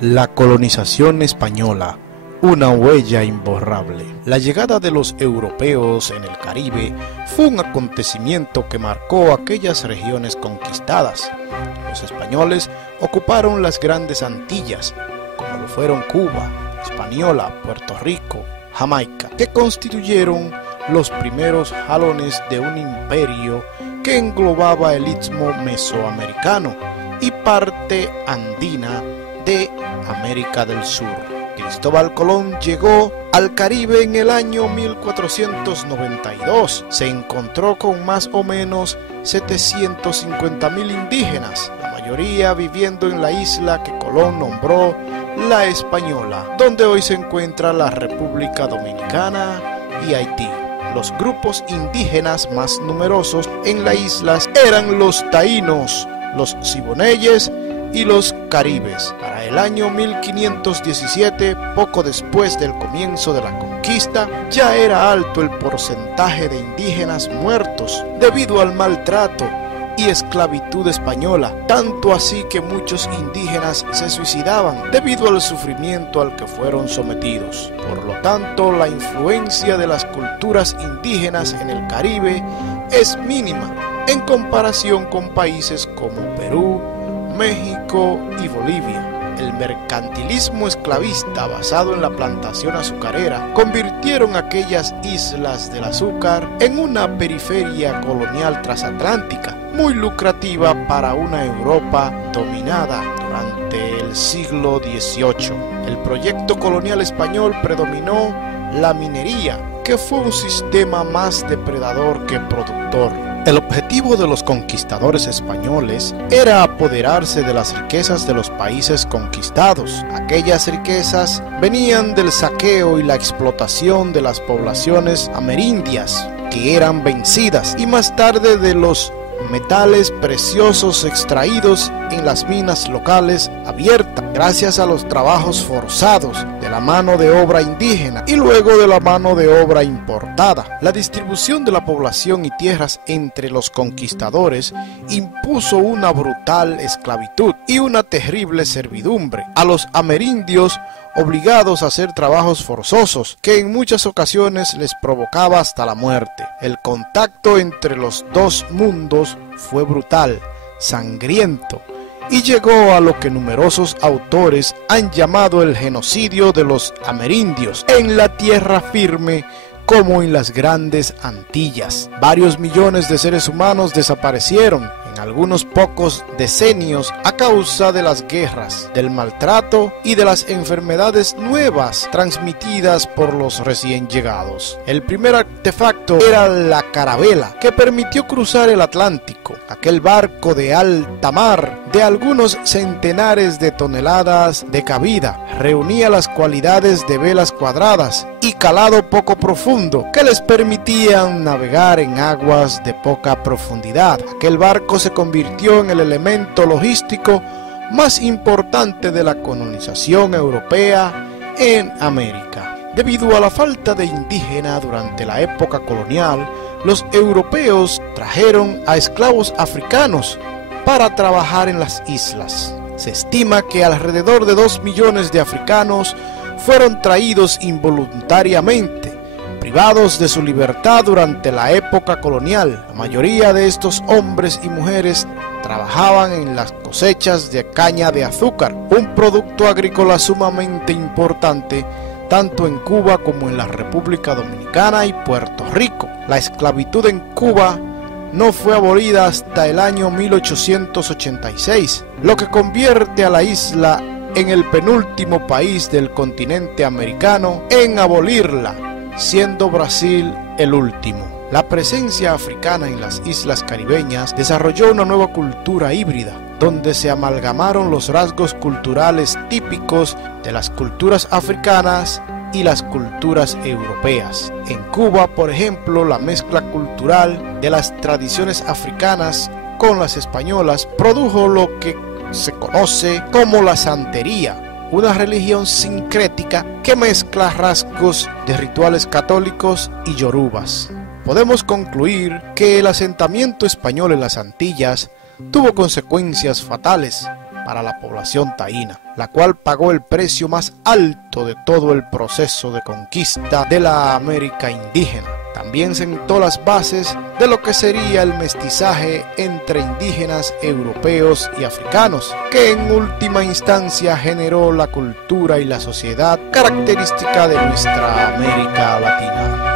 La colonización española, una huella imborrable. La llegada de los europeos en el Caribe fue un acontecimiento que marcó aquellas regiones conquistadas. Los españoles ocuparon las grandes Antillas, como lo fueron Cuba, Hispaniola, Puerto Rico, Jamaica, que constituyeron los primeros jalones de un imperio que englobaba el istmo mesoamericano y parte andina de América del Sur. Cristóbal Colón llegó al Caribe en el año 1492. Se encontró con más o menos 750,000 indígenas, la mayoría viviendo en la isla que Colón nombró La Española, donde hoy se encuentra la República Dominicana y Haití. Los grupos indígenas más numerosos en la isla eran los taínos, los siboneyes y los caribes. Para el año 1517, poco después del comienzo de la conquista, ya era alto el porcentaje de indígenas muertos debido al maltrato y esclavitud española, tanto así que muchos indígenas se suicidaban debido al sufrimiento al que fueron sometidos. Por lo tanto, la influencia de las culturas indígenas en el Caribe es mínima en comparación con países como Perú, México y Bolivia. El mercantilismo esclavista basado en la plantación azucarera convirtieron aquellas islas del azúcar en una periferia colonial transatlántica muy lucrativa para una Europa dominada durante el siglo XVIII. El proyecto colonial español predominó la minería, que fue un sistema más depredador que productor. El objetivo de los conquistadores españoles era apoderarse de las riquezas de los países conquistados. Aquellas riquezas venían del saqueo y la explotación de las poblaciones amerindias, que eran vencidas, y más tarde de los metales preciosos extraídos en las minas locales abiertas gracias a los trabajos forzados de la mano de obra indígena y luego de la mano de obra importada. La distribución de la población y tierras entre los conquistadores impuso una brutal esclavitud y una terrible servidumbre a los amerindios, obligados a hacer trabajos forzosos que en muchas ocasiones les provocaba hasta la muerte. El contacto entre los dos mundos fue brutal, sangriento, y llegó a lo que numerosos autores han llamado el genocidio de los amerindios en la tierra firme como en las grandes Antillas. Varios millones de seres humanos desaparecieron en algunos pocos decenios a causa de las guerras, del maltrato y de las enfermedades nuevas transmitidas por los recién llegados. El primer artefacto era la carabela, que permitió cruzar el Atlántico. Aquel barco de alta mar de algunos centenares de toneladas de cabida reunía las cualidades de velas cuadradas y calado poco profundo que les permitían navegar en aguas de poca profundidad. Aquel barco se convirtió en el elemento logístico más importante de la colonización europea en América. Debido a la falta de indígena durante la época colonial, los europeos trajeron a esclavos africanos para trabajar en las islas. Se estima que alrededor de 2 millones de africanos fueron traídos involuntariamente, privados de su libertad durante la época colonial. La mayoría de estos hombres y mujeres trabajaban en las cosechas de caña de azúcar, un producto agrícola sumamente importante tanto en Cuba como en la República Dominicana y Puerto Rico. La esclavitud en Cuba no fue abolida hasta el año 1886, lo que convierte a la isla en el penúltimo país del continente americano en abolirla, siendo Brasil el último. La presencia africana en las islas caribeñas desarrolló una nueva cultura híbrida, donde se amalgamaron los rasgos culturales típicos de las culturas africanas y las culturas europeas. En Cuba, por ejemplo, la mezcla cultural de las tradiciones africanas con las españolas produjo lo que se conoce como la santería, una religión sincrética que mezcla rasgos de rituales católicos y yorubas. Podemos concluir que el asentamiento español en las Antillas tuvo consecuencias fatales para la población taína, la cual pagó el precio más alto de todo el proceso de conquista de la América indígena. También sentó las bases de lo que sería el mestizaje entre indígenas europeos y africanos, que en última instancia generó la cultura y la sociedad característica de nuestra América Latina.